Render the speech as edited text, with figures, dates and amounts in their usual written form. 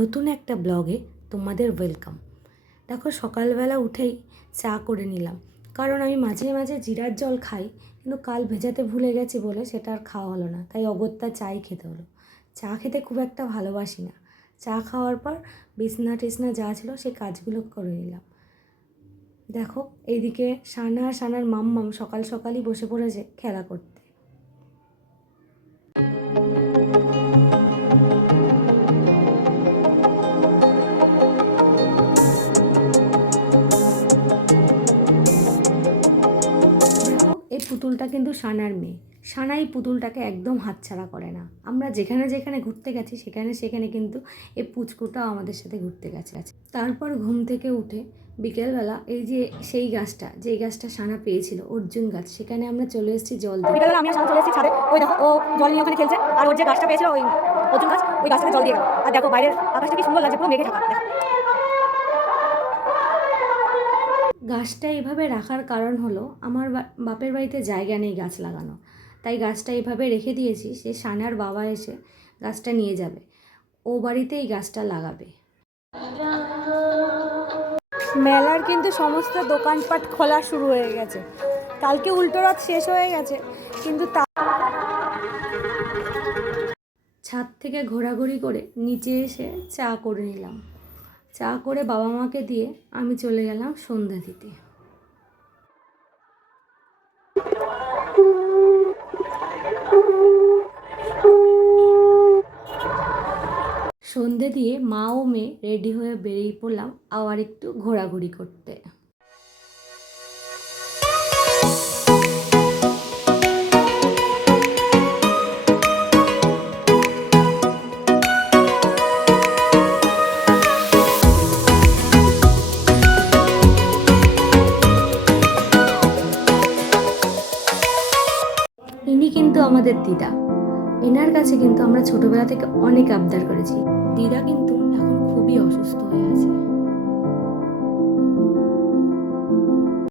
নতুন একটা ব্লগে তোমাদের ওয়েলকাম। দেখো, সকালবেলা উঠেই চা করে নিলাম, কারণ আমি মাঝে মাঝে জিরার জল খাই, কিন্তু কাল ভেজাতে ভুলে গেছি বলে সেটা আর খাওয়া হলো না, তাই অগত্যা চাই খেতে হলো। চা খেতে খুব একটা ভালোবাসি না। চা খাওয়ার পর বিছনা টিছনা যা ছিল সেই কাজগুলো করে নিলাম। দেখো, এইদিকে সানার মাম্মাম সকাল সকালই বসে পড়েছে খেলা করতে। এই পুতুলটা কিন্তু সানার মেয়ে। সানা এই পুতুলটাকে একদম হাতছাড়া করে না। আমরা যেখানে যেখানে ঘুরতে গেছি সেখানে কিন্তু এই পুচকুটাও আমাদের সাথে ঘুরতে গেছে। তারপর ঘুম থেকে উঠে বিকেলবেলা এই যে সেই গাছটা, যেই গাছটা সানা পেয়েছিল, অর্জুন গাছ, সেখানে আমরা চলে এসেছি জল দিতে। বিকেলবেলা আমি চলে এসেছি ছাদে। ওই দেখো, ও জল নিয়ে ওখানে খেলছে, আর ওর যে গাছটা পেয়েছিল ওই অর্জুন গাছ, ওই গাছটাকে জল দিয়ে গেল। আর দেখো বাইরের আকাশটা কি সুন্দর লাগছে, পুরো মেঘে ঢাকা। দেখো, গাছটা এভাবে রাখার কারণ হলো আমার বাপের বাড়িতে জায়গা নেই গাছ লাগানো, তাই গাছটা এভাবে রেখে দিয়েছি। সে সানার বাবা এসে গাছটা নিয়ে যাবে, ও বাড়িতে এই গাছটা লাগাবে। মেলার কিন্তু সমস্ত দোকানপাট খোলা শুরু হয়ে গেছে। কালকে উল্টো রথ শেষ হয়ে গেছে, কিন্তু ছাদ থেকে ঘোরাঘুরি করে নিচে এসে চা করে নিলাম। চা করে বাবা মাকে দিয়ে আমি চলে গেলাম সন্ধ্যা দিতে। সন্ধে দিয়ে মা ও মেয়ে রেডি হয়ে বেরিয়ে পড়লাম আবার একটু ঘোরাঘুরি করতে। ইনি কিন্তু আমাদের দিদা। এনার কাছে কিন্তু আমরা ছোটবেলা থেকে অনেক আবদার করেছি। দিদা কিন্তু এখন খুবই অসুস্থ হয়ে আছে।